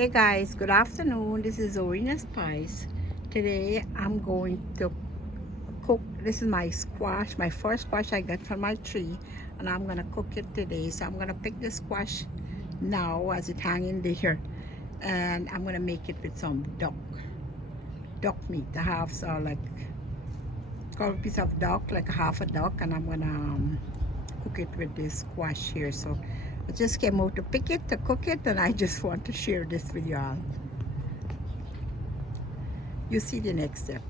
Hey guys, good afternoon. This is Orina Spice. Today I'm going to cook. This is my squash, my first squash I got from my tree, and I'm gonna cook it today. So I'm gonna pick the squash now as it hanging there, and I'm gonna make it with some duck meat. I have like a piece of duck, like half a duck, and I'm gonna cook it with this squash here. So I just came out to pick it, to cook it, and I just want to share this with y'all. You see the next step.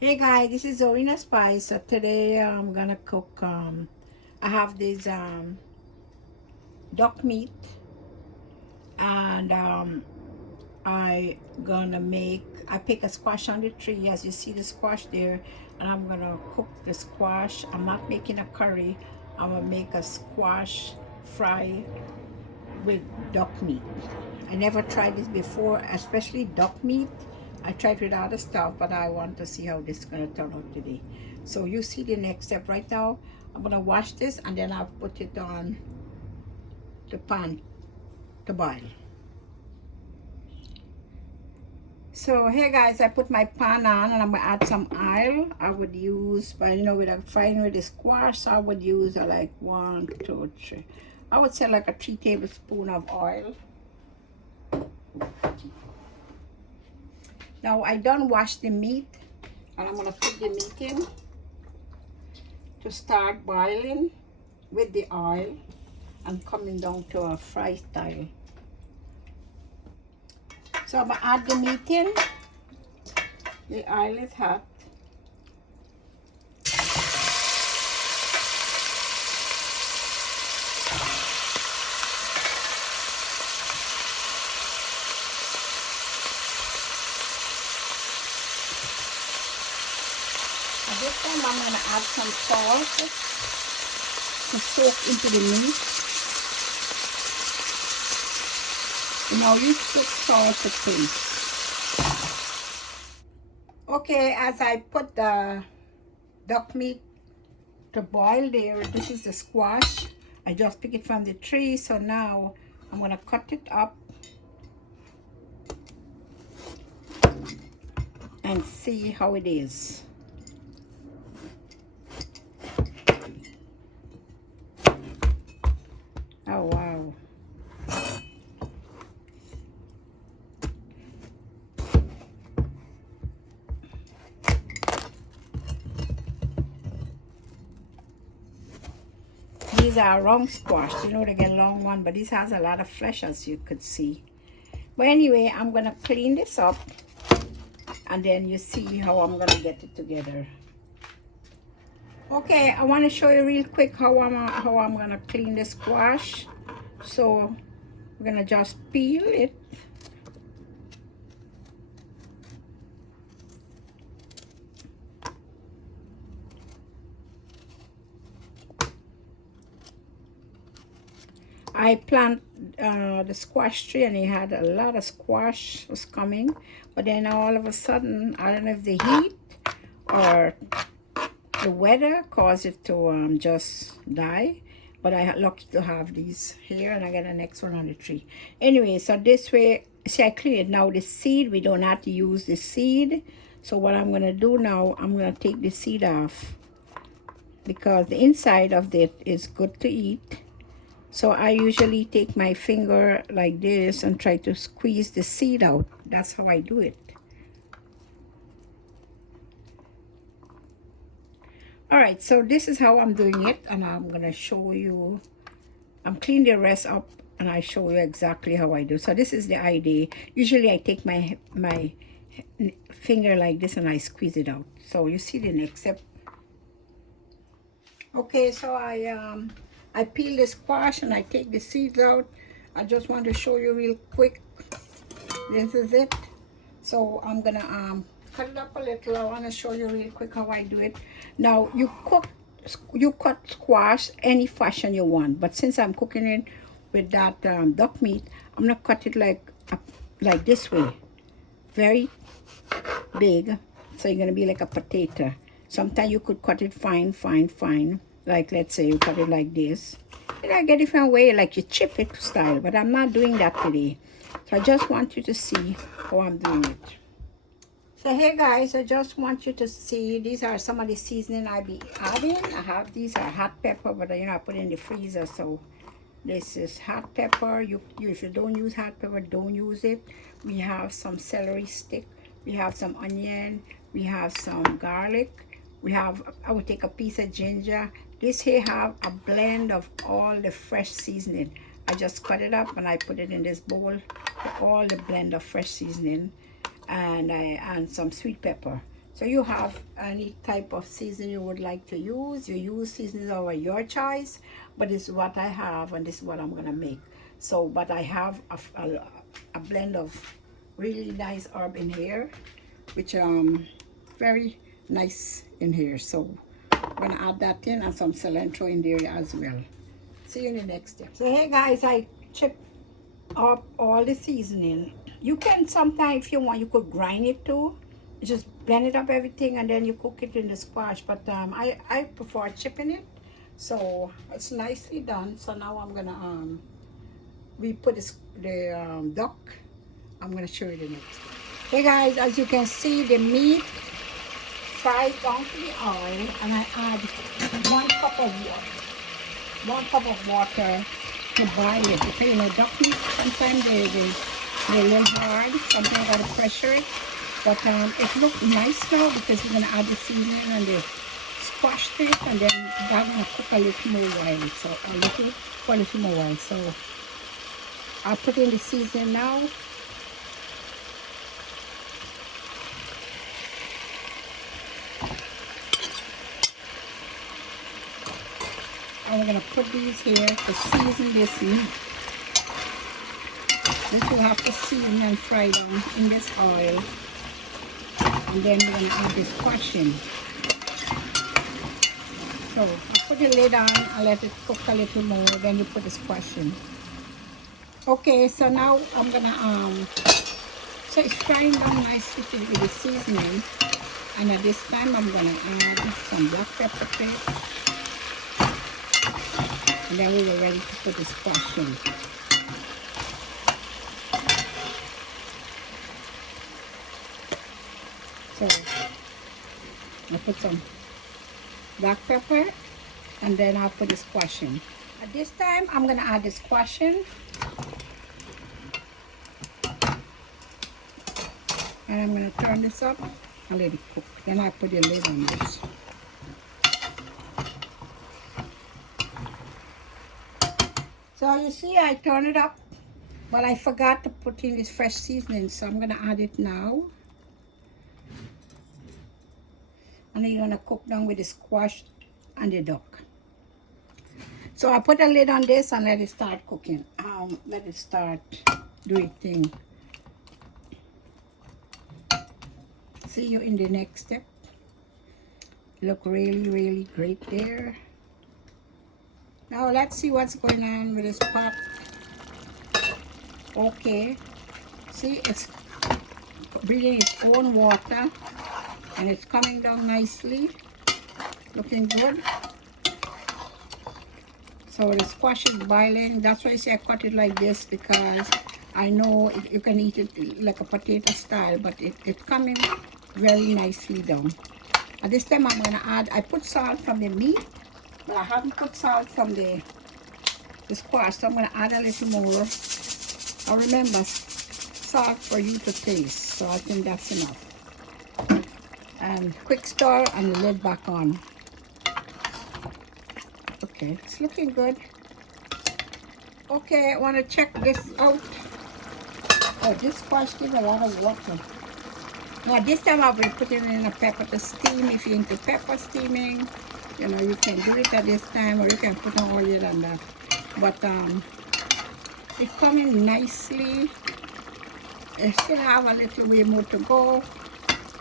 Hey guys, this is Orina Spice. So today I'm gonna cook. I have this duck meat, and I gonna make. I pick a squash on the tree, as you see the squash there, and I'm gonna cook the squash. I'm not making a curry. I'm gonna make a squash fry with duck meat. I never tried this before, especially duck meat. I tried with other stuff, but I want to see how this is going to turn out today. So you see the next step right now. I'm going to wash this and then I'll put it on the pan to boil. So here guys, I put my pan on and I'm going to add some oil. I would use, but with a frying with the squash, so I would use like 1, 2, 3. I would say like a 3 tablespoons of oil. Now I done wash the meat, and I'm gonna put the meat in to start boiling with the oil and coming down to a fry style. So I'm gonna add the meat in. The oil is hot. At this time I'm gonna add some salt to soak into the meat. You put salt to taste. Okay, as I put the duck meat to boil there, this is the squash. I just picked it from the tree, so now I'm gonna cut it up and see how it is. Oh wow. These are long squash, they get long one, but this has a lot of flesh, as you could see. But anyway, I'm gonna clean this up and then you see how I'm gonna get it together. Okay, I want to show you real quick how I'm gonna clean the squash. So we're gonna just peel it. I planted the squash tree and it had a lot of squash was coming, but then all of a sudden, I don't know if the heat or the weather caused it to just die. But I had lucky to have these here, and I got the next one on the tree. Anyway, so this way, see, I clean it. Now the seed, we don't have to use the seed. So what I'm gonna do now, I'm gonna take the seed off because the inside of it is good to eat. So I usually take my finger like this and try to squeeze the seed out. That's how I do it. All right, so this is how I'm doing it, and I'm gonna show you. I'm cleaning the rest up and I show you exactly how I do. So this is the idea. Usually I take my finger like this and I squeeze it out. So you see the next step. Okay, so I peel the squash and I take the seeds out. I just want to show you real quick. This is it. So I'm gonna cut it up a little. I want to show you real quick how I do it. Now you cut squash any fashion you want, but since I'm cooking it with that duck meat, I'm gonna cut it like this way, very big. So you're gonna be like a potato. Sometimes you could cut it fine, Like, let's say you cut it like this. You know, get different way, like you chip it style, but I'm not doing that today. So I just want you to see how I'm doing it. So hey guys, I just want you to see, these are some of the seasoning I be adding. I have, these are hot pepper, but you know, I put it in the freezer. So this is hot pepper. You if you don't use hot pepper, don't use it. We have some celery stick. We have some onion. We have some garlic. We have, I would take a piece of ginger. This here have a blend of all the fresh seasoning. I just cut it up and I put it in this bowl with all the blend of fresh seasoning, and some sweet pepper. So you have any type of seasoning you would like to use. You use seasonings over your choice, but this is what I have and this is what I'm gonna make. So, but I have a blend of really nice herb in here, which very nice in here. So I'm gonna add that in and some cilantro in there as well. See you in the next step. So hey guys, I chipped up all the seasoning. You can sometimes, if you want, you could grind it too. You just blend it up everything and then you cook it in the squash. But I prefer chipping it. So it's nicely done. So now I'm gonna we put the duck. I'm gonna show you the next. Hey guys, as you can see, the meat fried down to the oil, and I add 1 cup of water. 1 cup of water to boil it. Because you know, duck meat sometimes they're a little hard. Sometimes you gotta pressure it. But it looks nice now because we're gonna add the seasoning and the squash to it, and then that's gonna cook a little more while. So for a little more while. So I'll put in the seasoning now. And we're gonna put these here to season this meat. This will have to season and fry down in this oil. And then we're gonna add this squash in. So I put the lid on and let it cook a little more, then you put the squash in. Okay, so now I'm gonna so it's frying down nicely with the seasoning. And at this time I'm gonna add some black pepper paste. And then we were ready to put the squash in. So I put some black pepper and then I'll put the squash in. At this time I'm gonna add the squash in. And I'm gonna turn this up and let it cook. Then I put the lid on this. So you see, I turn it up, but I forgot to put in this fresh seasoning, so I'm gonna add it now. And then you're gonna cook down with the squash and the duck. So I put a lid on this and let it start cooking. Let it start doing thing. See you in the next step. Look really, really great there. Now let's see what's going on with this pot. Okay, see, it's breathing its own water and it's coming down nicely, looking good. So the squash is boiling. That's why I say I cut it like this, because I know you can eat it like a potato style, but it's coming very nicely down. At this time I'm gonna add, I put salt from the meat, but I haven't put salt from the squash, so I'm gonna add a little more. Now remember, salt for you to taste, so I think that's enough. And quick stir and the lid back on. Okay, it's looking good. Okay, I want to check this out. Oh, this squash gives a lot of water. Now this time I'll be putting in a pepper to steam. If you're into pepper steaming, you know, you can do it at this time, or you can put on oil than that. But it's coming nicely. I still have a little way more to go,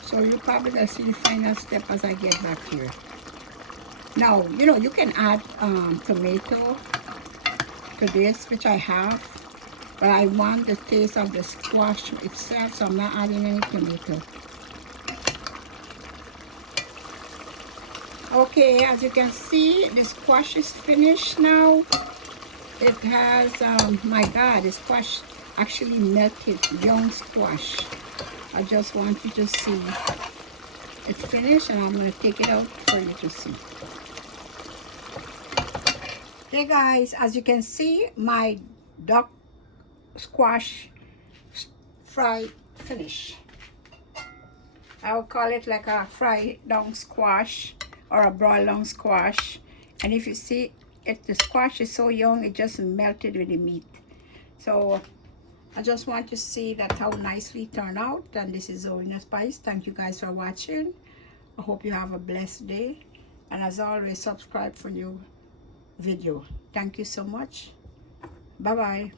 so you probably will see the final step as I get back here. Now, you know, you can add tomato to this, which I have, but I want the taste of the squash itself, so I'm not adding any tomato. Okay, as you can see, the squash is finished now. It has, my God, the squash actually melted, young squash. I just want you to see it's finished, and I'm going to take it out for you to see. Okay, guys, as you can see, my duck squash fry finish. I would call it like a fried down squash or a broiled down squash. And if you see it, the squash is so young, it just melted with the meat. So I just want to see that how nicely it turned out. And this is Zorina Spice. Thank you guys for watching. I hope you have a blessed day. And as always, subscribe for new video. Thank you so much. Bye-bye.